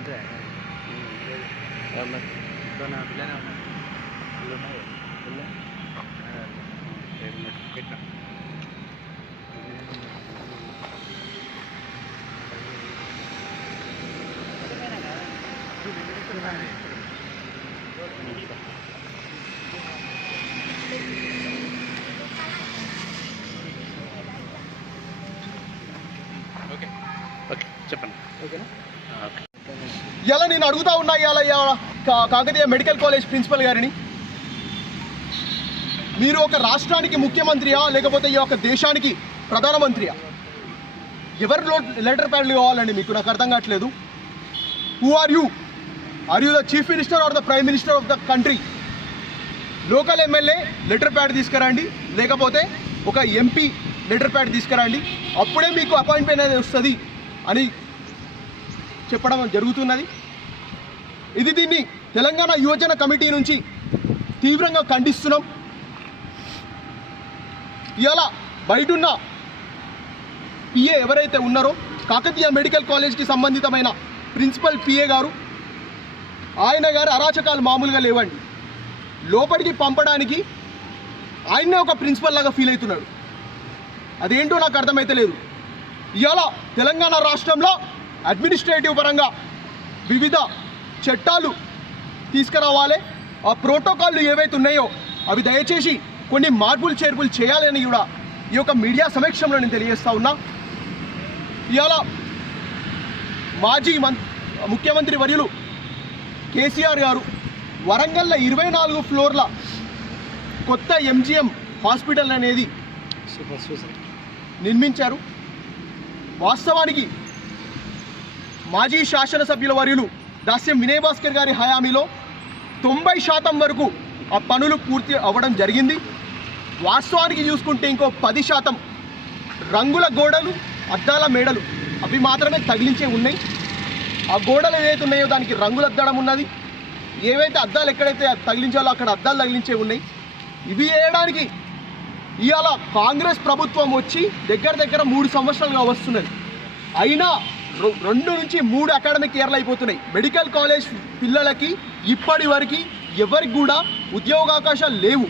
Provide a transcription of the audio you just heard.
ఉంటాయి పెట్టిన చెప్పండి. ఇలా నేను అడుగుతా ఉన్నా ఇవాళ కాకతీయ మెడికల్ కాలేజ్ ప్రిన్సిపల్ గారిని, మీరు ఒక రాష్ట్రానికి ముఖ్యమంత్రియా లేకపోతే ఈ యొక్క దేశానికి ప్రధానమంత్రియా? ఎవరి లెటర్ ప్యాడ్లు కావాలండి మీకు? నాకు అర్థం కావట్లేదు. Who are you? Are you the chief minister or the prime minister of the country? Local MLA letter pad తీసుకురండి, లేకపోతే ఒక ఎంపీ లెటర్ ప్యాడ్ తీసుకురండి, అప్పుడే మీకు అపాయింట్మెంట్ అనేది వస్తుంది అని చెప్పడం జరుగుతున్నది. దీన్ని తెలంగాణ యువజన కమిటీ నుంచి తీవ్రంగా ఖండిస్తున్నాం. ఇవాళ బయటున్న పిఏ ఎవరైతే ఉన్నారో కాకతీయ మెడికల్ కాలేజ్కి సంబంధితమైన ప్రిన్సిపల్ పిఏ గారు, ఆయన గారు అరాచకాలు మామూలుగా లేవండి. లోపలికి పంపడానికి ఆయన్నే ఒక ప్రిన్సిపల్ లాగా ఫీల్ అవుతున్నాడు. అదేంటో నాకు అర్థమైతే లేదు. ఇవాళ తెలంగాణ రాష్ట్రంలో అడ్మినిస్ట్రేటివ్ పరంగా వివిధ చట్టాలు తీసుకురావాలి. ఆ ప్రోటోకాల్లు ఏవైతే ఉన్నాయో అవి దయచేసి కొన్ని మార్పులు చేర్పులు చేయాలని కూడా ఈ యొక్క మీడియా సమక్షంలో నేను తెలియజేస్తా ఉన్నా. ఇవాళ మాజీ ముఖ్యమంత్రి వర్యులు కేసీఆర్ గారు వరంగల్లో 24 ఫ్లోర్ల కొత్త ఎంజిఎం హాస్పిటల్ అనేది నిర్మించారు. వాస్తవానికి మాజీ శాసనసభ్యుల వర్యులు దాస్యం వినయ్ భాస్కర్ గారి హయామీలో 90% వరకు ఆ పనులు పూర్తి అవ్వడం జరిగింది. వాస్తవానికి చూసుకుంటే ఇంకో 10% రంగుల గోడలు, అద్దాల మేడలు అవి మాత్రమే తగిలించే ఉన్నాయి. ఆ గోడలు ఏవైతే ఉన్నాయో దానికి రంగులు అద్దడం ఉన్నది. ఏవైతే అద్దాలు ఎక్కడైతే తగిలించాలో అక్కడ అద్దాలు తగిలించే ఉన్నాయి. ఇవి వేయడానికి ఇవాళ కాంగ్రెస్ ప్రభుత్వం వచ్చి దగ్గర 3 సంవత్సరాలుగా వస్తున్నది. అయినా 2 నుంచి 3 అకాడమిక్ ఇయర్లు అయిపోతున్నాయి. మెడికల్ కాలేజ్ పిల్లలకి ఇప్పటి వరకు ఎవరికి కూడా ఉద్యోగావకాశాలు లేవు.